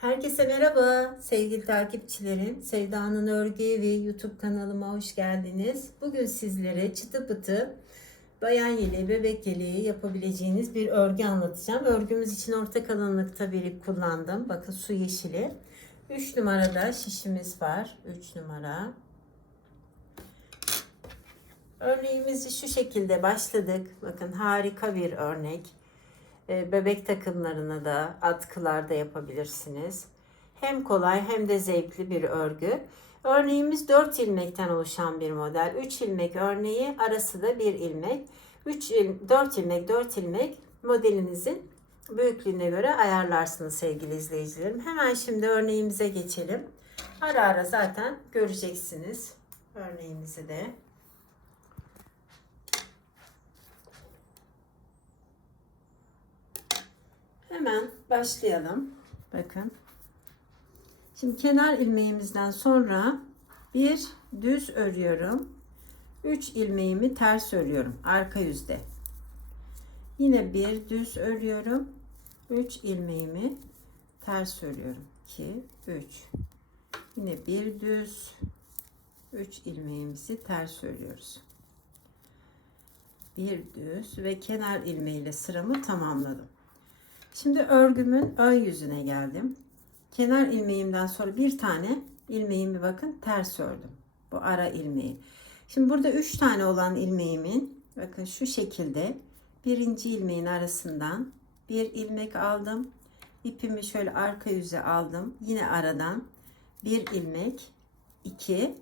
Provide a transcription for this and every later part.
Herkese merhaba sevgili takipçilerim. Sevda'nın Örgü Evi YouTube kanalıma hoş geldiniz. Bugün sizlere çıtı pıtı bayan yeleği, bebek yeleği yapabileceğiniz bir örgü anlatacağım. Örgümüz için orta kalınlıkta bir kullandım. Bakın su yeşili. 3 numarada şişimiz var. 3 numara. Örneğimizi şu şekilde başladık. Bakın harika bir örnek. E, bebek takımlarına da atkılarda yapabilirsiniz. Hem kolay hem de zevkli bir örgü. Örneğimiz 4 ilmekten oluşan bir model. 3 ilmek örneği arası da 1 ilmek. 3 il, 4 ilmek 4 ilmek modelinizin büyüklüğüne göre ayarlarsınız sevgili izleyicilerim. Hemen şimdi örneğimize geçelim. Ara ara zaten göreceksiniz örneğimizi de. Hemen başlayalım. Bakın. Şimdi kenar ilmeğimizden sonra bir düz örüyorum. 3 ilmeğimi ters örüyorum arka yüzde. Yine bir düz örüyorum. 3 ilmeğimi ters örüyorum. 2 3. Yine bir düz 3 ilmeğimizi ters örüyoruz. Bir düz ve kenar ilmeğiyle sıramı tamamladım. Şimdi örgümün ön yüzüne geldim. Kenar ilmeğimden sonra bir tane ilmeğimi bakın ters ördüm. Bu ara ilmeği. Şimdi burada üç tane olan ilmeğimin bakın şu şekilde birinci ilmeğin arasından bir ilmek aldım. İpimi şöyle arka yüze aldım. Yine aradan bir ilmek, iki.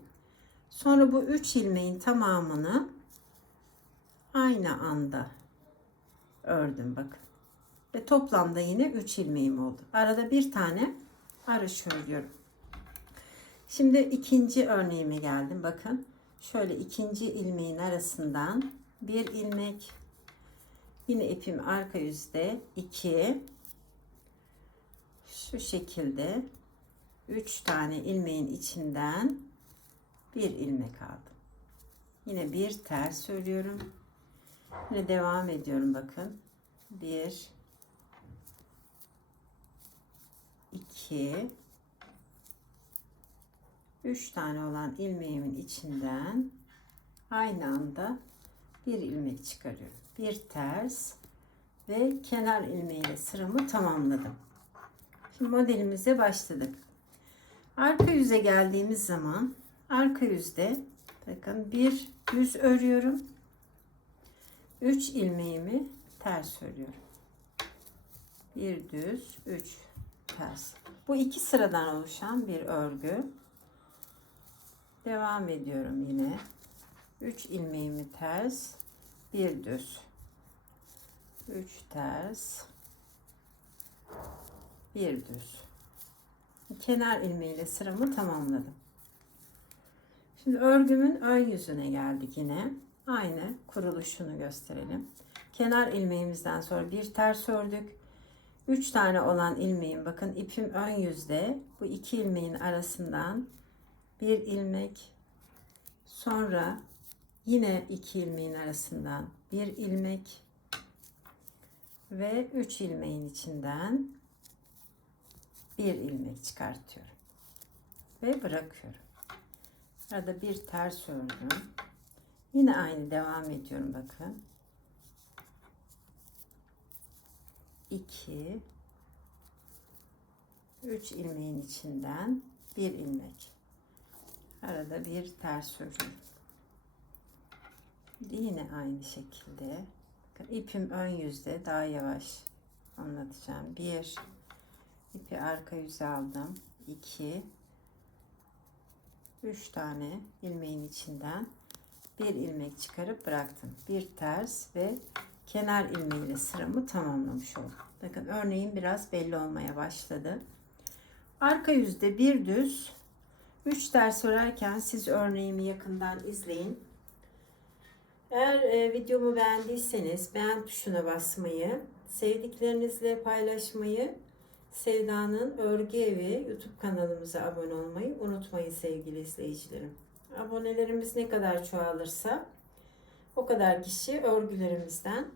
Sonra bu üç ilmeğin tamamını aynı anda ördüm bakın. Ve toplamda yine 3 ilmeğim oldu. Arada bir tane arış örüyorum. Şimdi ikinci örneğime geldim. Bakın şöyle ikinci ilmeğin arasından bir ilmek yine ipim arka yüzde 2 şu şekilde 3 tane ilmeğin içinden bir ilmek aldım. Yine bir ters örüyorum. Yine devam ediyorum bakın. 1 2 3 tane olan ilmeğimin içinden aynı anda bir ilmek çıkarıyorum. Bir ters ve kenar ilmeğiyle sıramı tamamladım. Şimdi modelimize başladık. Arka yüze geldiğimiz zaman arka yüzde bakın bir düz örüyorum. 3 ilmeğimi ters örüyorum. Bir düz, 3 ters. Bu iki sıradan oluşan bir örgü. Devam ediyorum yine. 3 ilmeğimi ters, bir düz. 3 ters, bir düz. Kenar ilmeğiyle sıramı tamamladım. Şimdi örgümün ön yüzüne geldik yine. Aynı kuruluşunu gösterelim. Kenar ilmeğimizden sonra bir ters ördük. 3 tane olan ilmeğim bakın ipim ön yüzde bu iki ilmeğin arasından bir ilmek sonra yine iki ilmeğin arasından bir ilmek ve 3 ilmeğin içinden bir ilmek çıkartıyorum ve bırakıyorum. Arada bir ters ördüm. Yine aynı devam ediyorum bakın. 2 3 ilmeğin içinden bir ilmek. Arada bir ters örüyorum. Yine aynı şekilde. İpim ön yüzde daha yavaş anlatacağım. Bir ipi arka yüze aldım. 2 3 tane ilmeğin içinden bir ilmek çıkarıp bıraktım. Bir ters ve kenar ilmeğiyle sıramı tamamlamış oldum. Bakın örneğin biraz belli olmaya başladı. Arka yüzde bir düz 3 ters örerken siz örneğimi yakından izleyin. Eğer e, videomu beğendiyseniz beğen tuşuna basmayı, sevdiklerinizle paylaşmayı, Sevda'nın Örgü Evi YouTube kanalımıza abone olmayı unutmayın sevgili izleyicilerim. Abonelerimiz ne kadar çoğalırsa o kadar kişi örgülerimizden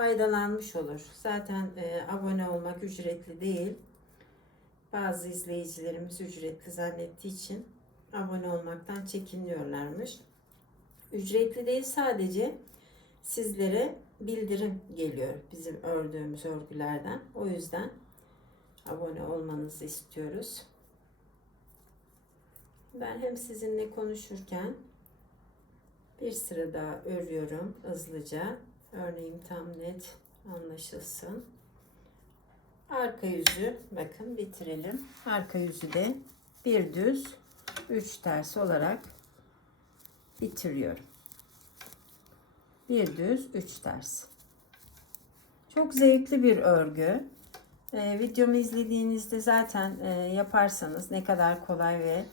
faydalanmış olur. Zaten e, abone olmak ücretli değil. bazı izleyicilerimiz ücretli zannettiği için abone olmaktan çekiniyorlarmış. Ücretli değil sadece sizlere bildirim geliyor bizim ördüğümüz örgülerden. O yüzden abone olmanızı istiyoruz. Ben hem sizinle konuşurken bir sıra daha örüyorum hızlıca. Örneğim tam net anlaşılsın. Arka yüzü bakın bitirelim. Arka yüzü de bir düz, üç ters olarak bitiriyorum. Bir düz, üç ters. Çok zevkli bir örgü. Ee, videomu izlediğinizde zaten e, yaparsanız ne kadar kolay ve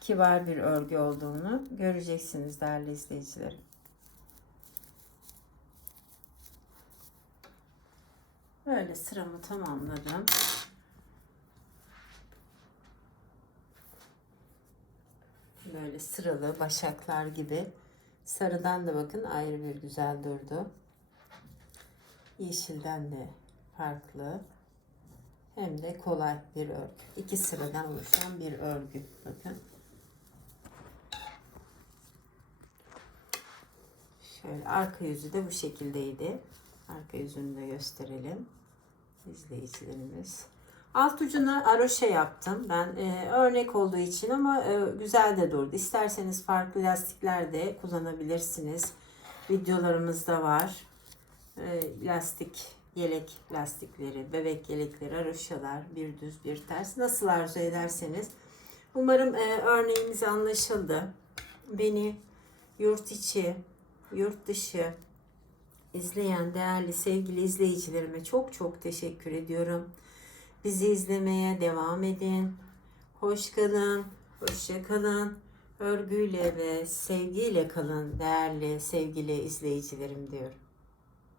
kibar bir örgü olduğunu göreceksiniz değerli izleyicilerim. Böyle sıramı tamamladım. Böyle sıralı başaklar gibi. Sarıdan da bakın ayrı bir güzel durdu. Yeşilden de farklı. Hem de kolay bir örgü. İki sıradan oluşan bir örgü. Bakın. Şöyle arka yüzü de bu şekildeydi. Arka yüzünü de gösterelim izleyicilerimiz. Alt ucuna aroşe yaptım. Ben e, örnek olduğu için ama e, güzel de durdu. İsterseniz farklı lastikler de kullanabilirsiniz. Videolarımızda var. E, lastik, yelek lastikleri, bebek yelekleri, aroşalar, bir düz bir ters. Nasıl arzu ederseniz. Umarım e, örneğimiz anlaşıldı. Beni yurt içi, yurt dışı, izleyen değerli sevgili izleyicilerime çok çok teşekkür ediyorum. Bizi izlemeye devam edin. Hoş kalın, hoşça kalın. Örgüyle ve sevgiyle kalın değerli sevgili izleyicilerim diyorum.